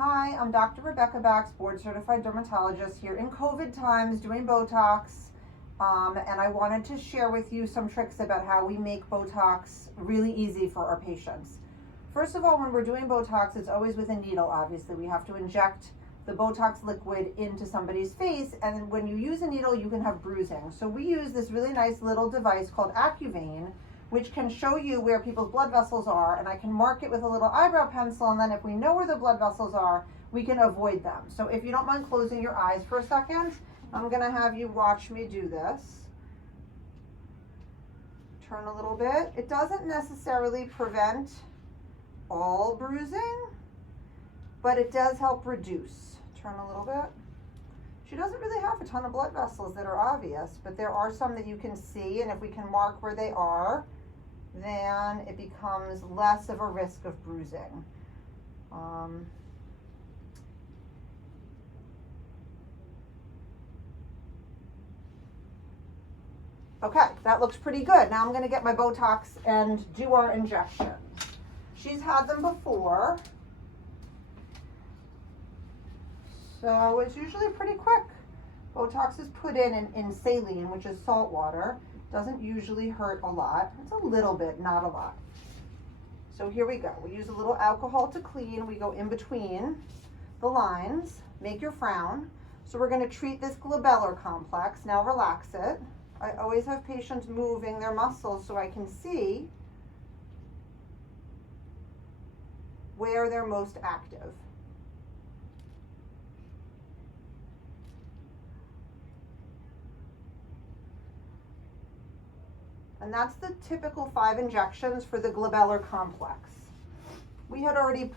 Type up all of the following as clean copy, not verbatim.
Hi, I'm Dr. Rebecca Baxt, board certified dermatologist here in COVID times doing Botox. And I wanted to share with you some tricks about how we make Botox really easy for our patients. First of all, when we're doing Botox, it's always with a needle, obviously. We have to inject the Botox liquid into somebody's face, and when you use a needle, you can have bruising. So we use this really nice little device called AccuVein, which can show you where people's blood vessels are, and I can mark it with a little eyebrow pencil, and then if we know where the blood vessels are, we can avoid them. So if you don't mind closing your eyes for a second, I'm gonna have you watch me do this. Turn a little bit. It doesn't necessarily prevent all bruising, but it does help reduce. Turn a little bit. She doesn't really have a ton of blood vessels that are obvious, but there are some that you can see, and if we can mark where they are, then it becomes less of a risk of bruising. Okay, that looks pretty good. Now I'm gonna get my Botox and do our injections. She's had them before, so it's usually pretty quick. Botox is put in saline, which is salt water. Doesn't usually hurt a lot. It's a little bit, not a lot. So here we go. We use a little alcohol to clean. We go in between the lines. Make your frown. So we're going to treat this glabellar complex. Now relax it. I always have patients moving their muscles so I can see where they're most active. And that's the typical 5 injections for the glabellar complex. We had already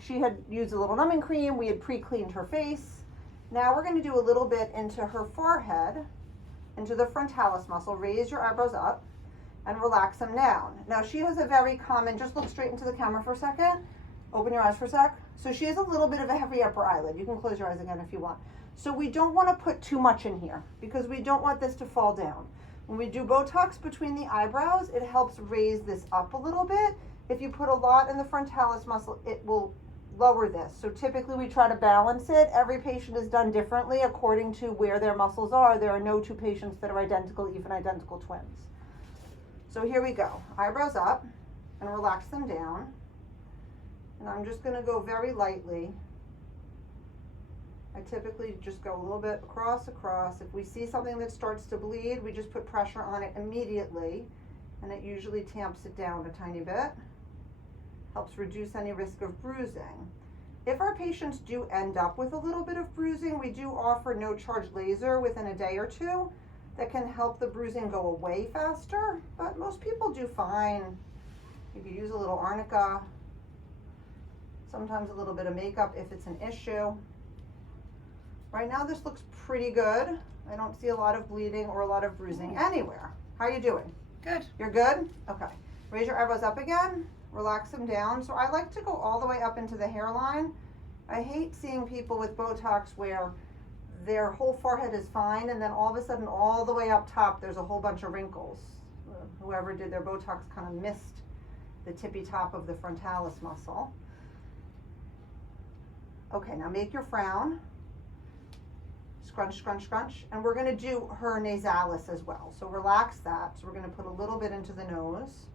she had used a little numbing cream, we had pre-cleaned her face. Now we're going to do a little bit into her forehead, into the frontalis muscle. Raise your eyebrows up and relax them down. Now she has a very common, just look straight into the camera for a second. Open your eyes for a sec. So she has a little bit of a heavy upper eyelid. You can close your eyes again if you want. So we don't want to put too much in here because we don't want this to fall down. When we do Botox between the eyebrows, it helps raise this up a little bit. If you put a lot in the frontalis muscle, it will lower this. So typically we try to balance it. Every patient is done differently according to where their muscles are. There are no 2 patients that are identical, even identical twins. So here we go. Eyebrows up and relax them down. And I'm just going to go very lightly. I typically just go a little bit across. If we see something that starts to bleed, we just put pressure on it immediately, and it usually tamps it down a tiny bit. Helps reduce any risk of bruising. If our patients do end up with a little bit of bruising, we do offer no-charge laser within a day or 2 that can help the bruising go away faster, but most people do fine. You could use a little arnica, sometimes a little bit of makeup if it's an issue. Right now this looks pretty good. I don't see a lot of bleeding or a lot of bruising anywhere. How are you doing? Good. You're good? Okay. Raise your eyebrows up again. Relax them down. So I like to go all the way up into the hairline. I hate seeing people with Botox where their whole forehead is fine and then all of a sudden all the way up top there's a whole bunch of wrinkles. Whoever did their Botox kind of missed the tippy top of the frontalis muscle. Okay, now make your frown. Scrunch, scrunch, scrunch. And we're going to do her nasalis as well. So relax that. So we're going to put a little bit into the nose.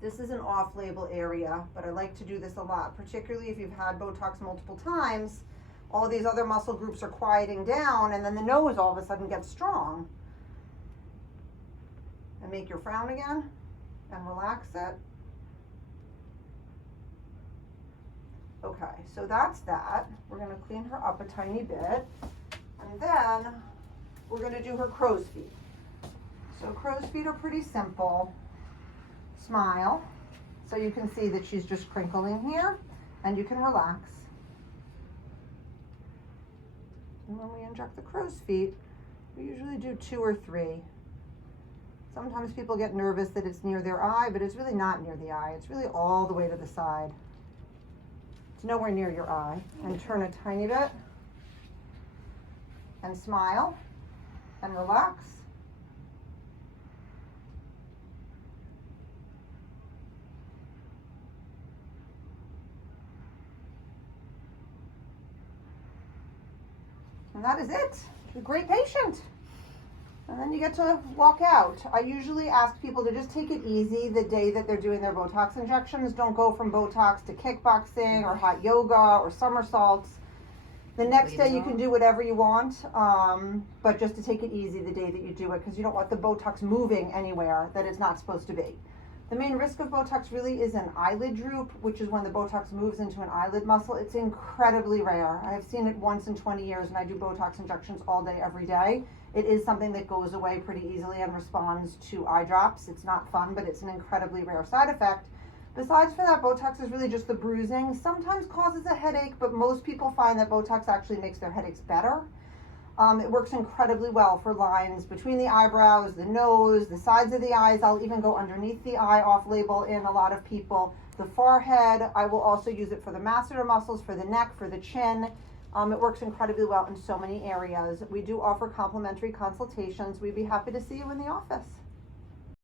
This is an off-label area, but I like to do this a lot, particularly if you've had Botox multiple times. All these other muscle groups are quieting down, and then the nose all of a sudden gets strong. And make your frown again, and relax it. Okay, so that's that. We're going to clean her up a tiny bit, and then we're going to do her crow's feet. So crow's feet are pretty simple. Smile, so you can see that she's just crinkling here, and you can relax. And when we inject the crow's feet, we usually do 2 or 3. Sometimes people get nervous that it's near their eye, but it's really not near the eye. It's really all the way to the side. It's nowhere near your eye. And turn a tiny bit, and smile, and relax. And that is it. A great patient. And then you get to walk out. I usually ask people to just take it easy the day that they're doing their Botox injections. Don't go from Botox to kickboxing or hot yoga or somersaults. The next day you can do whatever you want, but just to take it easy the day that you do it, because you don't want the Botox moving anywhere that it's not supposed to be. The main risk of Botox really is an eyelid droop, which is when the Botox moves into an eyelid muscle. It's incredibly rare. I have seen it once in 20 years, and I do Botox injections all day, every day. It is something that goes away pretty easily and responds to eye drops. It's not fun, but it's an incredibly rare side effect. Besides for that, Botox is really just the bruising. Sometimes causes a headache, but most people find that Botox actually makes their headaches better. It works incredibly well for lines between the eyebrows, the nose, the sides of the eyes. I'll even go underneath the eye off-label in a lot of people. The forehead, I will also use it for the masseter muscles, for the neck, for the chin. It works incredibly well in so many areas. We do offer complimentary consultations. We'd be happy to see you in the office.